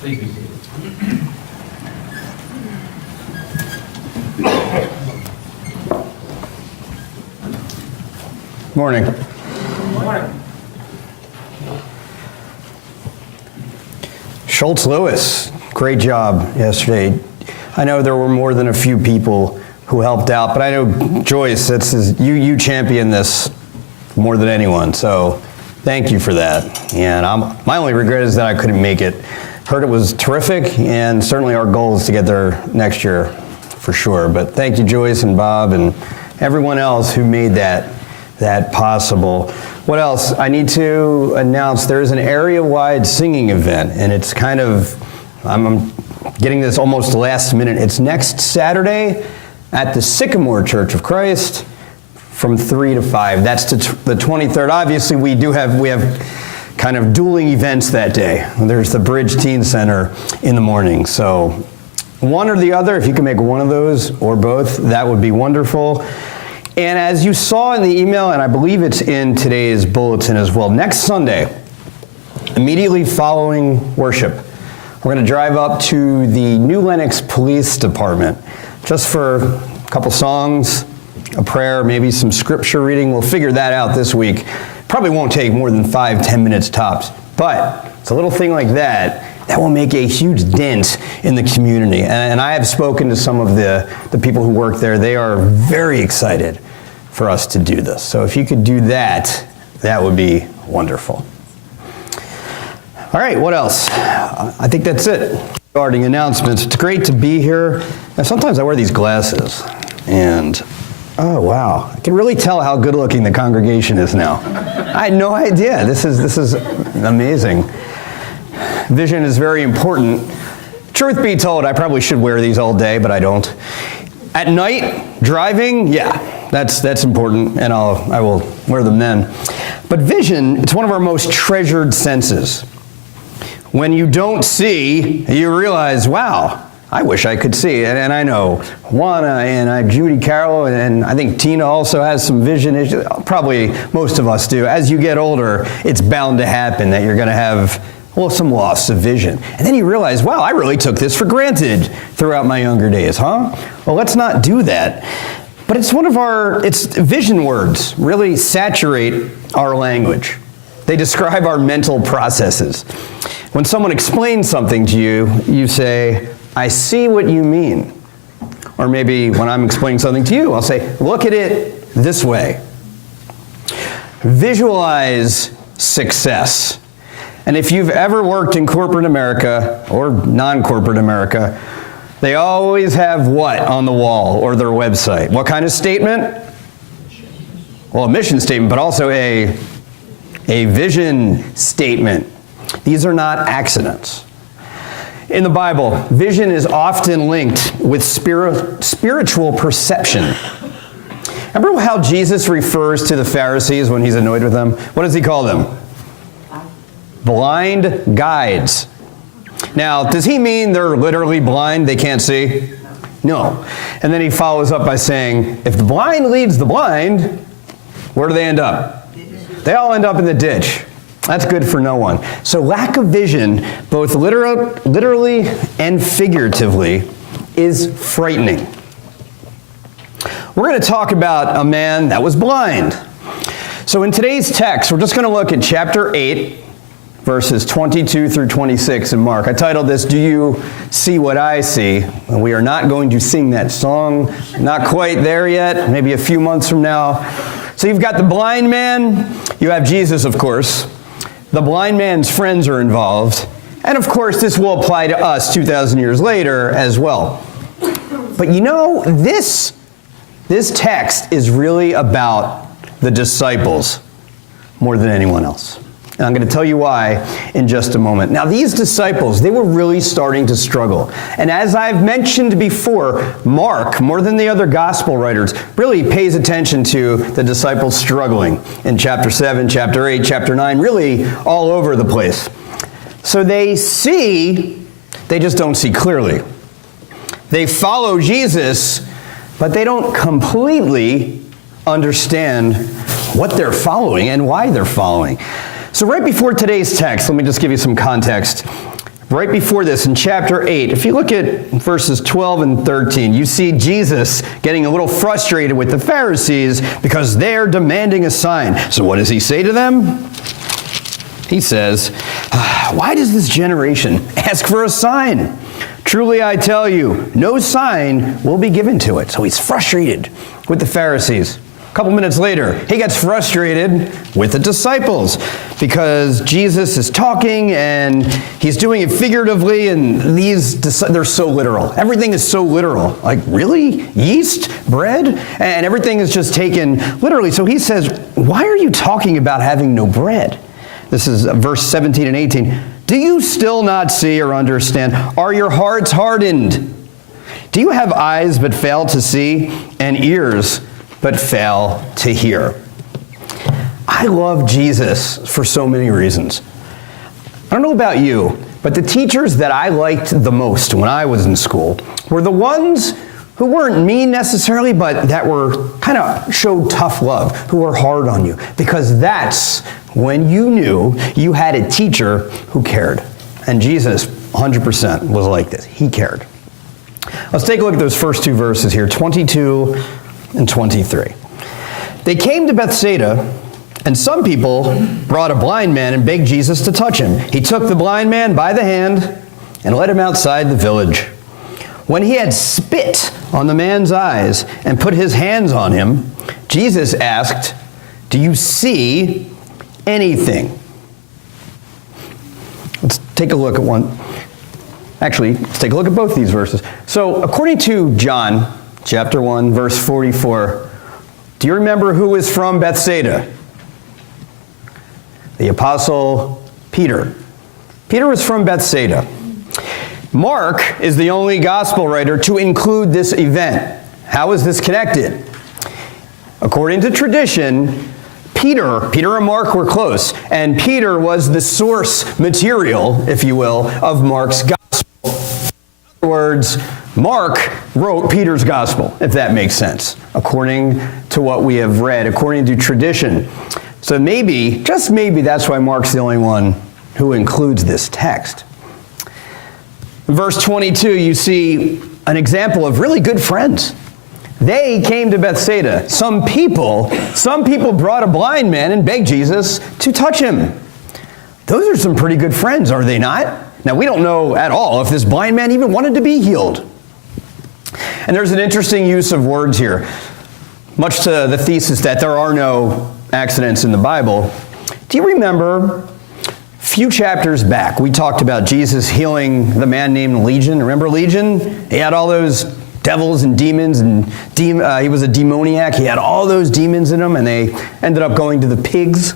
Please be seated. Morning. Morning. Schultz Lewis, great job yesterday. I know there were more than a few people who helped out, but I know Joyce, you championed this more than anyone, so thank you for that. And my only regret is that I couldn't make it. Heard it was terrific, and certainly our goal is to get there next year for sure. But thank you, Joyce and Bob and everyone else who made that possible. What else? I need to announce there's an area-wide singing event, and it's kind of, I'm getting this almost last minute. It's next Saturday at the Sycamore Church of Christ from 3 to 5. That's the 23rd. Obviously, we have kind of dueling events that day. There's the Bridge Teen Center in the morning. So one or the other, if you can make one of those or both, that would be wonderful. And as you saw in the email, and I believe it's in today's bulletin as well, next Sunday, immediately following worship, we're going to drive up to the New Lenox Police Department just for a couple songs, a prayer, maybe some scripture reading. We'll figure that out this week. Probably won't take more than 5-10 minutes tops, but it's a little thing like that will make a huge dent in the community. And I have spoken to some of the people who work there. They are very excited for us to do this. So if you could do that, that would be wonderful. All right, what else? I think that's it regarding announcements. It's great to be here. Now, sometimes I wear these glasses, and oh wow, I can really tell how good looking the congregation is now. I had no idea. This is amazing. Vision is very important. Truth be told, I probably should wear these all day, but I don't. At night, driving, yeah, that's important, and I will wear them then. But vision, it's one of our most treasured senses. When you don't see, you realize, wow, I wish I could see. And I know Juana and Judy Carroll, and I think Tina also has some vision issues. Probably most of us do. As you get older, it's bound to happen that you're going to have, well, some loss of vision. And then you realize, wow, I really took this for granted throughout my younger days, huh? Well, let's not do that. But it's it's vision words really saturate our language. They describe our mental processes. When someone explains something to you, you say, I see what you mean. Or maybe when I'm explaining something to you, I'll say, look at it this way. Visualize success. And if you've ever worked in corporate America or non-corporate America, they always have what on the wall or their website? What kind of statement? Well, a mission statement, but also a vision statement. These are not accidents. In the Bible, vision is often linked with spiritual perception. Remember how Jesus refers to the Pharisees when he's annoyed with them? What does he call them? Blind guides. Now, does he mean they're literally blind, they can't see? No. And then he follows up by saying, if the blind leads the blind, where do they end up? They all end up in the ditch. That's good for no one. So lack of vision, both literally and figuratively, is frightening. We're going to talk about a man that was blind. So in today's text, we're just going to look at chapter 8, verses 22 through 26 in Mark. I titled this, Do You See What I See? And we are not going to sing that song. Not quite there yet, maybe a few months from now. So you've got the blind man. You have Jesus, of course. The blind man's friends are involved. And of course, this will apply to us 2,000 years later as well. But you know, this text is really about the disciples more than anyone else. And I'm going to tell you why in just a moment. Now, these disciples, they were really starting to struggle. And as I've mentioned before, Mark, more than the other gospel writers, really pays attention to the disciples struggling in chapter 7, chapter 8, chapter 9, really all over the place. So they see, they just don't see clearly. They follow Jesus, but they don't completely understand what they're following and why they're following. So right before today's text, let me just give you some context. right before this, in chapter 8, if you look at verses 12 and 13, you see Jesus getting a little frustrated with the Pharisees because they're demanding a sign. So what does he say to them? He says, "Why does this generation ask for a sign? Truly I tell you, no sign will be given to it." So he's frustrated with the Pharisees. A couple minutes later, he gets frustrated with the disciples because Jesus is talking and he's doing it figuratively, and they're so literal. Everything is so literal. Like, really? Yeast? Bread? And everything is just taken literally. So he says, "Why are you talking about having no bread?" This is verse 17 and 18. "Do you still not see or understand? Are your hearts hardened? Do you have eyes but fail to see, and ears but fail to hear?" I love Jesus for so many reasons. I don't know about you, but the teachers that I liked the most when I was in school were the ones who weren't mean necessarily, but that were kind of showed tough love, who were hard on you, because that's when you knew you had a teacher who cared. And Jesus 100% was like this. He cared. Let's take a look at those first two verses here, 22 and 23. "They came to Bethsaida, and some people brought a blind man and begged Jesus to touch him. He took the blind man by the hand and led him outside the village. When he had spit on the man's eyes and put his hands on him, Jesus asked, 'Do you see anything?'" Let's take a look at one. Actually, let's take a look at both these verses. So, according to John, chapter 1, verse 44, do you remember who was from Bethsaida? The Apostle Peter. Peter was from Bethsaida. Mark is the only gospel writer to include this event. How is this connected? According to tradition, Peter and Mark were close, and Peter was the source material, if you will, of Mark's gospel. In other words, Mark wrote Peter's gospel, if that makes sense, according to what we have read, according to tradition. So maybe, just maybe, that's why Mark's the only one who includes this text. In verse 22, you see an example of really good friends. They came to Bethsaida. Some people brought a blind man and begged Jesus to touch him. Those are some pretty good friends, are they not? Now, we don't know at all if this blind man even wanted to be healed. And there's an interesting use of words here, much to the thesis that there are no accidents in the Bible. Do you remember a few chapters back, we talked about Jesus healing the man named Legion? Remember Legion? He had all those devils and demons, and he was a demoniac. He had all those demons in him, and they ended up going to the pigs.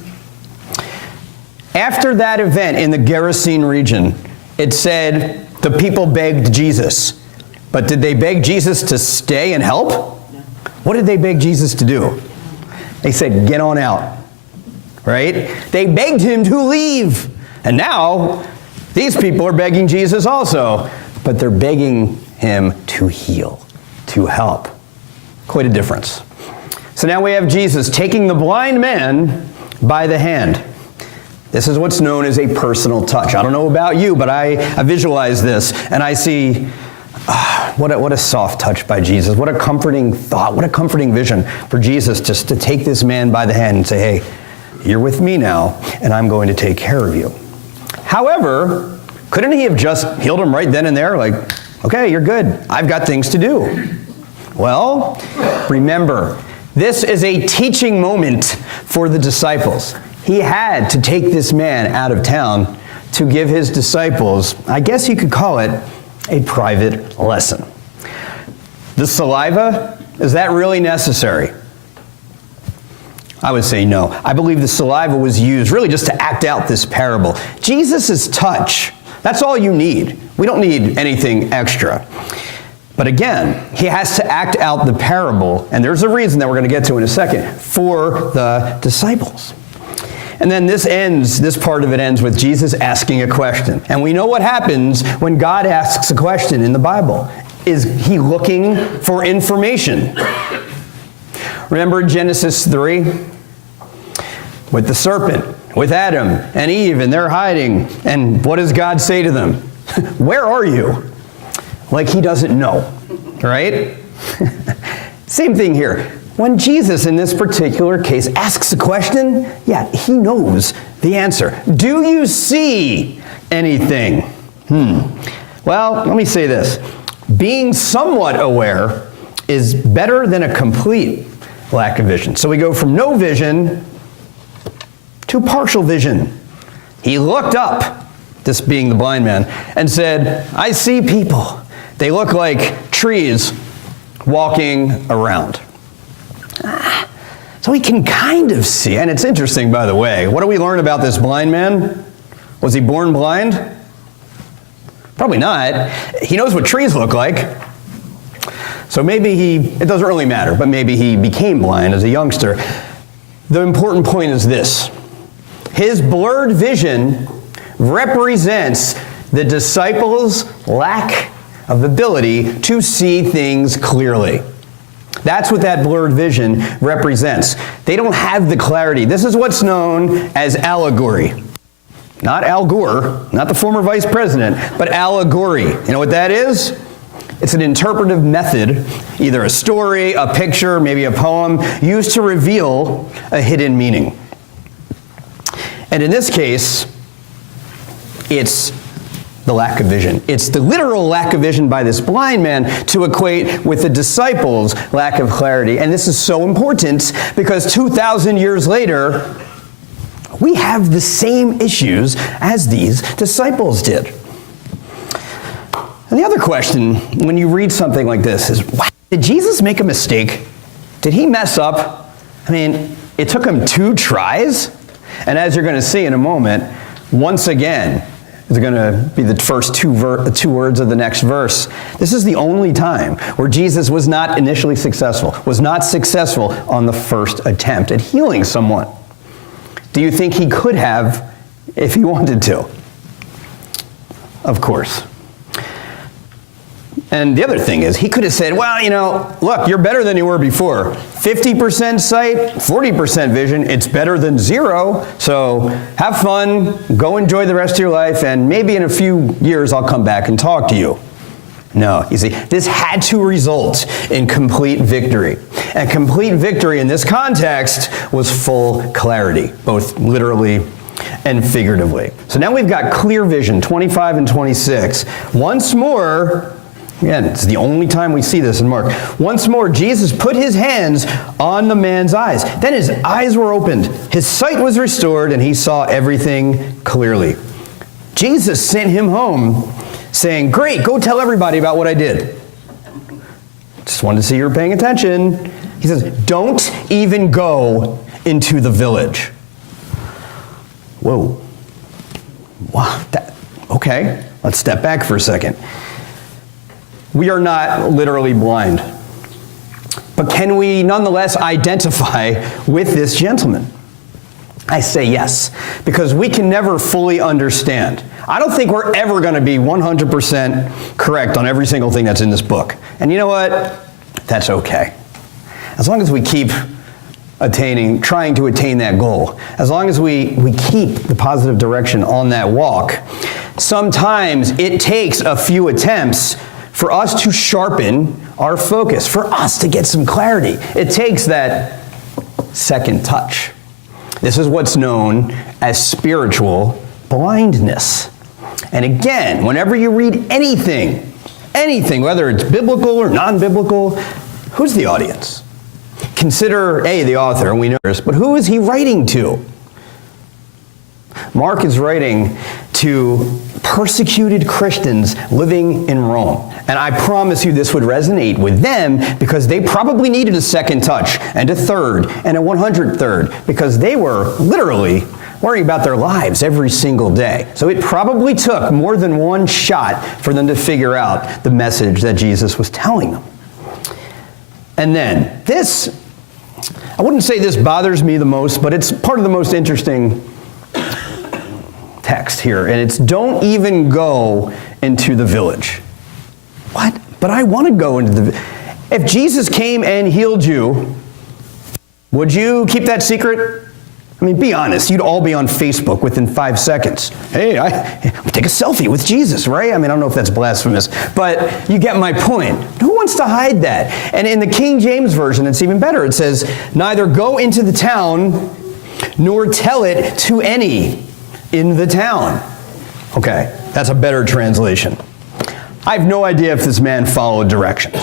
After that event in the Gerasene region, it said the people begged Jesus. But did they beg Jesus to stay and help? No. What did they beg Jesus to do? They said, "Get on out." Right? They begged him to leave. And now, these people are begging Jesus also, but they're begging him to heal, to help. Quite a difference. So now we have Jesus taking the blind man by the hand. This is what's known as a personal touch. I don't know about you, but I visualize this, and I see, what a soft touch by Jesus. What a comforting thought, what a comforting vision for Jesus just to take this man by the hand and say, "Hey, you're with me now, and I'm going to take care of you." However, couldn't he have just healed him right then and there? Like, "Okay, you're good. I've got things to do." Well, remember, this is a teaching moment for the disciples. He had to take this man out of town to give his disciples, I guess you could call it, a private lesson. The saliva, is that really necessary? I would say no. I believe the saliva was used really just to act out this parable. Jesus' touch, that's all you need. We don't need anything extra. But again, he has to act out the parable, and there's a reason that we're going to get to in a second, for the disciples. And then this part of it ends with Jesus asking a question. And we know what happens when God asks a question in the Bible. Is he looking for information? Remember in Genesis 3? With the serpent, with Adam and Eve, and they're hiding. And what does God say to them? Where are you? Like he doesn't know, right? Same thing here. When Jesus, in this particular case, asks a question, yeah, he knows the answer. Do you see anything? Well, let me say this. Being somewhat aware is better than a complete lack of vision. So we go from no vision to partial vision. He looked up, this being the blind man, and said, I see people. They look like trees walking around. So he can kind of see, and it's interesting, by the way. What do we learn about this blind man? Was he born blind? Probably not. He knows what trees look like. So maybe it doesn't really matter, but maybe he became blind as a youngster. The important point is this. His blurred vision represents the disciples' lack of ability to see things clearly. That's what that blurred vision represents. They don't have the clarity. This is what's known as allegory. Not Al Gore, not the former vice president, but allegory. You know what that is? It's an interpretive method, either a story, a picture, maybe a poem, used to reveal a hidden meaning. And in this case, it's the lack of vision. It's the literal lack of vision by this blind man to equate with the disciples' lack of clarity. And this is so important because 2,000 years later, we have the same issues as these disciples did. And the other question, when you read something like this, is, wow, did Jesus make a mistake? Did he mess up? I mean, it took him 2 tries. And as you're going to see in a moment, once again, it's going to be the first two words of the next verse. This is the only time where Jesus was not initially successful, was not successful on the first attempt at healing someone. Do you think he could have if he wanted to? Of course. And the other thing is, he could have said, well, you know, look, you're better than you were before. 50% sight, 40% vision, it's better than 0. So have fun, go enjoy the rest of your life, and maybe in a few years I'll come back and talk to you. No, you see, this had to result in complete victory. And complete victory in this context was full clarity, both literally and figuratively. So now we've got clear vision, 25 and 26. Once more, again, it's the only time we see this in Mark. Once more, Jesus put his hands on the man's eyes. Then his eyes were opened, his sight was restored, and he saw everything clearly. Jesus sent him home saying, great, go tell everybody about what I did. Just wanted to see you were paying attention. He says, don't even go into the village. Whoa. Wow. Okay, let's step back for a second. We are not literally blind, but can we nonetheless identify with this gentleman? I say yes, because we can never fully understand. I don't think we're ever going to be 100% correct on every single thing that's in this book. And you know what? That's okay. As long as we keep trying to attain that goal, as long as we keep the positive direction on that walk, sometimes it takes a few attempts for us to sharpen our focus, for us to get some clarity. It takes that second touch. This is what's known as spiritual blindness. And again, whenever you read anything, whether it's biblical or non-biblical, who's the audience? Consider, the author, and we know this, but who is he writing to? Mark is writing to persecuted Christians living in Rome. And I promise you this would resonate with them because they probably needed a second touch and a third and a 103rd because they were literally worrying about their lives every single day. So it probably took more than one shot for them to figure out the message that Jesus was telling them. And then this, I wouldn't say this bothers me the most, but it's part of the most interesting text here, and it's don't even go into the village. What? But I want to go into the... If Jesus came and healed you, would you keep that secret? I mean, be honest, you'd all be on Facebook within 5 seconds. Hey, take a selfie with Jesus, right? I mean, I don't know if that's blasphemous, but you get my point. Who wants to hide that? And in the King James Version, it's even better. It says, neither go into the town nor tell it to any in the town. Okay, that's a better translation. I have no idea if this man followed directions.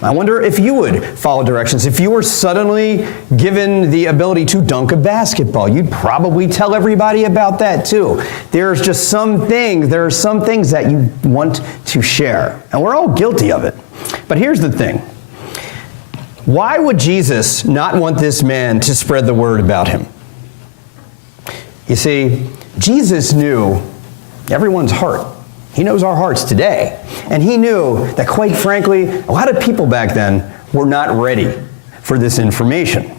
I wonder if you would follow directions. If you were suddenly given the ability to dunk a basketball, you'd probably tell everybody about that too. There are some things that you want to share, and we're all guilty of it. But here's the thing. Why would Jesus not want this man to spread the word about him? You see, Jesus knew everyone's heart. He knows our hearts today. And he knew that, quite frankly, a lot of people back then were not ready for this information.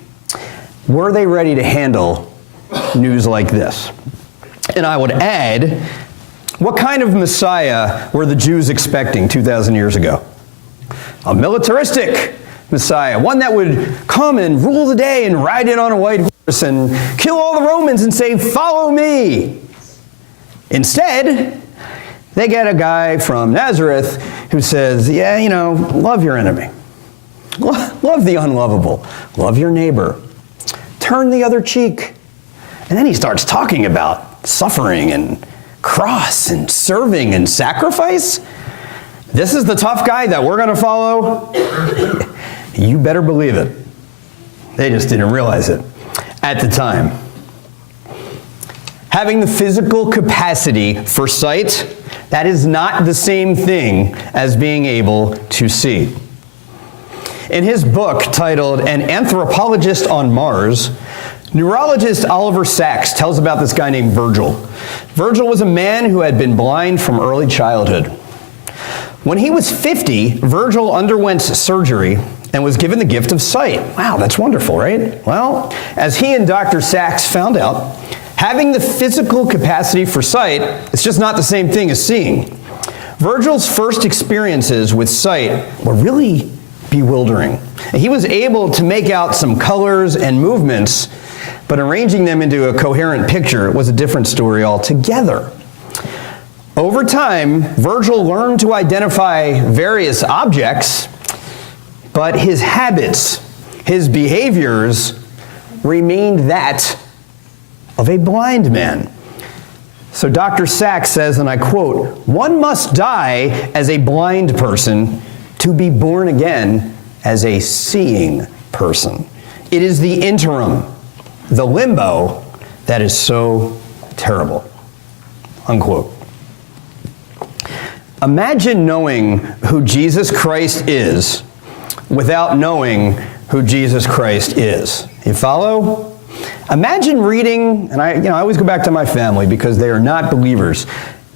Were they ready to handle news like this? And I would add, what kind of Messiah were the Jews expecting 2,000 years ago? A militaristic Messiah, one that would come and rule the day and ride in on a white horse and kill all the Romans and say, "Follow me." Instead, they get a guy from Nazareth who says, yeah, love your enemy. Love the unlovable. Love your neighbor. Turn the other cheek. And then he starts talking about suffering and cross and serving and sacrifice. This is the tough guy that we're going to follow? You better believe it. They just didn't realize it at the time. Having the physical capacity for sight, that is not the same thing as being able to see. In his book titled An Anthropologist on Mars, neurologist Oliver Sacks tells about this guy named Virgil. Virgil was a man who had been blind from early childhood. When he was 50, Virgil underwent surgery and was given the gift of sight. Wow, that's wonderful, right? Well, as he and Dr. Sacks found out, having the physical capacity for sight, it's just not the same thing as seeing. Virgil's first experiences with sight were really bewildering. He was able to make out some colors and movements, but arranging them into a coherent picture was a different story altogether. Over time, Virgil learned to identify various objects, but his habits, his behaviors, remained that of a blind man. So Dr. Sacks says, and I quote, "One must die as a blind person to be born again as a seeing person. It is the interim, the limbo, that is so terrible." Unquote. Imagine knowing who Jesus Christ is without knowing who Jesus Christ is. You follow? Imagine reading, and I always go back to my family because they are not believers.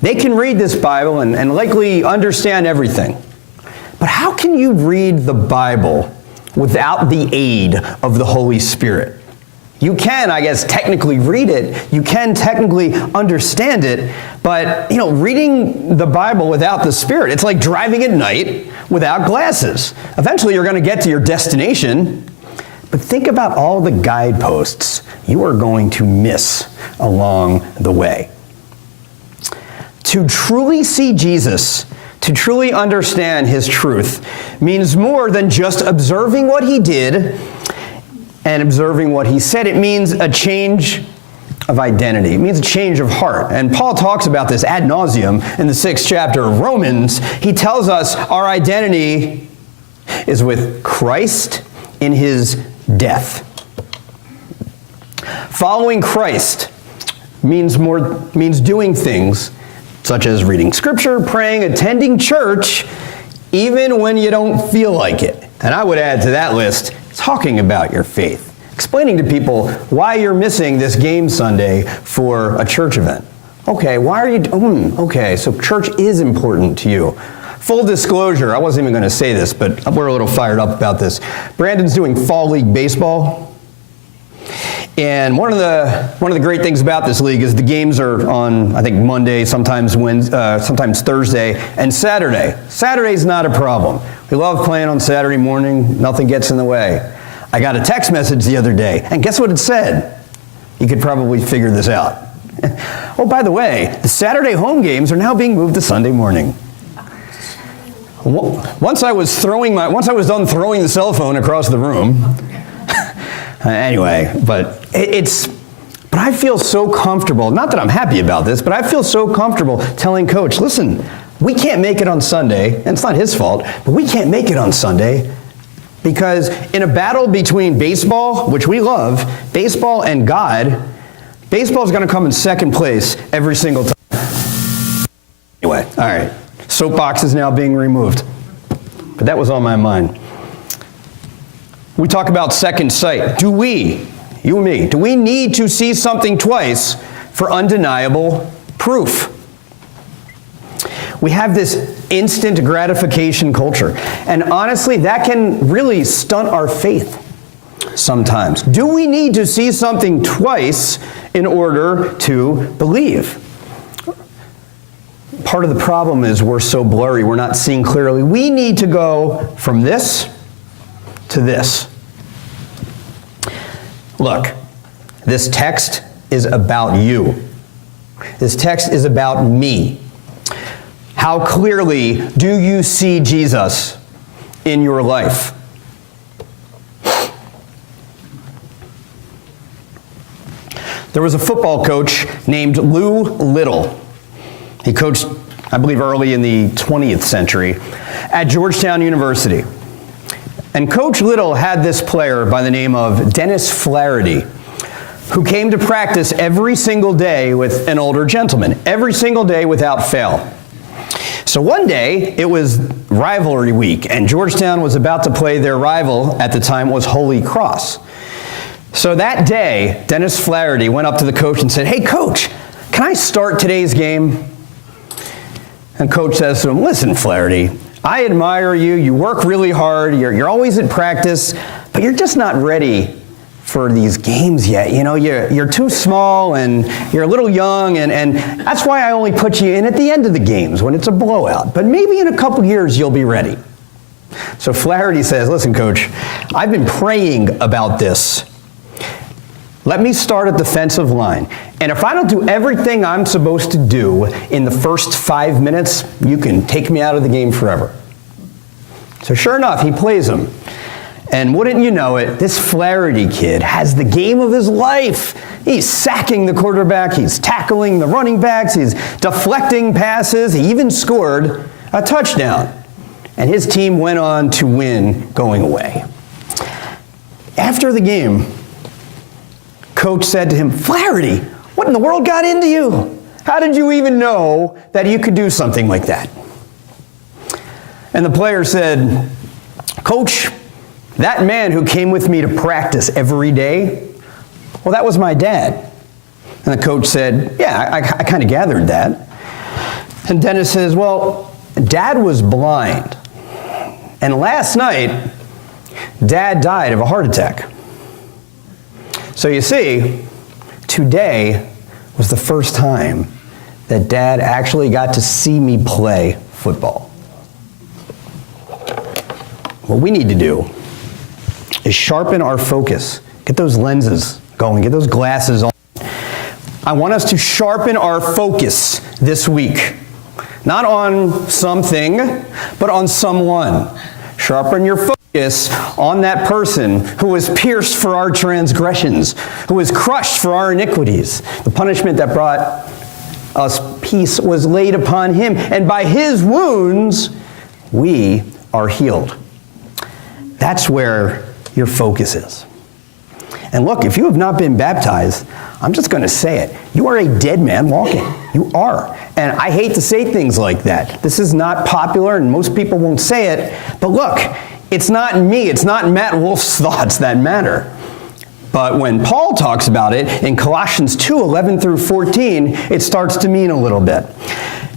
They can read this Bible and likely understand everything. But how can you read the Bible without the aid of the Holy Spirit? You can, I guess, technically read it. You can technically understand it. But, reading the Bible without the Spirit, it's like driving at night without glasses. Eventually, you're going to get to your destination. But think about all the guideposts you are going to miss along the way. To truly see Jesus, to truly understand his truth, means more than just observing what he did and observing what he said. It means a change of identity. It means a change of heart. And Paul talks about this ad nauseum in the 6th chapter of Romans. He tells us our identity is with Christ in his death. Following Christ means doing things such as reading scripture, praying, attending church, even when you don't feel like it. And I would add to that list, talking about your faith, explaining to people why you're missing this game Sunday for a church event. Okay, why are you, okay, so church is important to you. Full disclosure, I wasn't even going to say this, but we're a little fired up about this. Brandon's doing fall league baseball. And one of the great things about this league is the games are on, I think, Monday, sometimes Wednesday, sometimes Thursday, and Saturday. Saturday's not a problem. We love playing on Saturday morning. Nothing gets in the way. I got a text message the other day, and guess what it said? you could probably figure this out. Oh, by the way, the Saturday home games are now being moved to Sunday morning. Once I was done throwing the cell phone across the room. Anyway, but I feel so comfortable, not that I'm happy about this, but I feel so comfortable telling Coach, listen, we can't make it on Sunday, and it's not his fault, but we can't make it on Sunday because in a battle between baseball, which we love, baseball and God, baseball's going to come in second place every single time. Anyway, all right. Soapbox is now being removed. But that was on my mind. We talk about second sight. Do we, you and me, do we need to see something twice for undeniable proof? We have this instant gratification culture. And honestly, that can really stunt our faith sometimes. Do we need to see something twice in order to believe? Part of the problem is we're so blurry, we're not seeing clearly. We need to go from this to this. Look, this text is about you. This text is about me. How clearly do you see Jesus in your life? There was a football coach named Lou Little. He coached, I believe, early in the 20th century at Georgetown University. And Coach Little had this player by the name of Dennis Flaherty, who came to practice every single day with an older gentleman, every single day without fail. So one day, it was rivalry week, and Georgetown was about to play their rival at the time was Holy Cross. So that day, Dennis Flaherty went up to the coach and said, "Hey, coach, can I start today's game?" And coach says to him, "Listen, Flaherty, I admire you. You work really hard. You're always at practice, but you're just not ready for these games yet. You know, you're too small and you're a little young, and that's why I only put you in at the end of the games when it's a blowout. But maybe in a couple years you'll be ready." So Flaherty says, "Listen, coach, I've been praying about this. Let me start at defensive line. And if I don't do everything I'm supposed to do in the first 5 minutes, you can take me out of the game forever." So sure enough, he plays him. And wouldn't you know it, this Flaherty kid has the game of his life. He's sacking the quarterback, he's tackling the running backs, he's deflecting passes, he even scored a touchdown. And his team went on to win going away. After the game, coach said to him, "Flaherty, what in the world got into you? How did you even know that you could do something like that?" And the player said, "Coach, that man who came with me to practice every day, well, that was my dad." And the coach said, "Yeah, I kind of gathered that." And Dennis says, "Well, Dad was blind. And last night, Dad died of a heart attack. So you see, today was the first time that Dad actually got to see me play football." What we need to do is sharpen our focus. Get those lenses going. Get those glasses on. I want us to sharpen our focus this week. Not on something, but on someone. Sharpen your focus on that person who was pierced for our transgressions, who was crushed for our iniquities. The punishment that brought us peace was laid upon him, and by his wounds we are healed. That's where your focus is. And look, if you have not been baptized, I'm just going to say it. You are a dead man walking. You are. And I hate to say things like that. This is not popular, and most people won't say it. But look, it's not me. It's not Matt Wolf's thoughts that matter. But when Paul talks about it in Colossians 2:11 through 14, it starts to mean a little bit.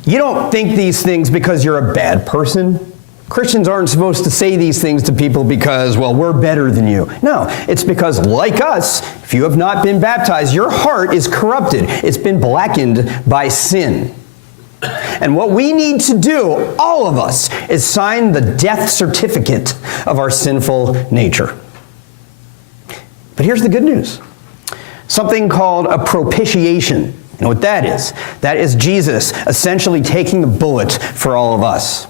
You don't think these things because you're a bad person. Christians aren't supposed to say these things to people because, well, we're better than you. No, it's because, like us, if you have not been baptized, your heart is corrupted. It's been blackened by sin. And what we need to do, all of us, is sign the death certificate of our sinful nature. But here's the good news. something called a propitiation. You know what that is? That is Jesus essentially taking the bullet for all of us.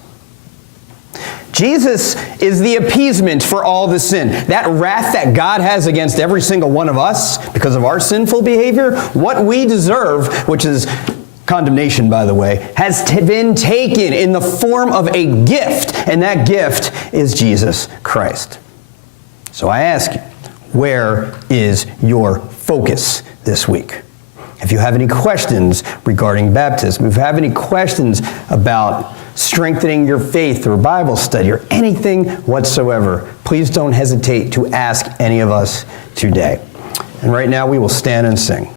Jesus is the appeasement for all the sin. That wrath that God has against every single one of us because of our sinful behavior, what we deserve, which is condemnation, by the way, has been taken in the form of a gift, and that gift is Jesus Christ. So I ask you, where is your focus this week? If you have any questions regarding baptism, if you have any questions about strengthening your faith or Bible study or anything whatsoever, please don't hesitate to ask any of us today. And right now we will stand and sing.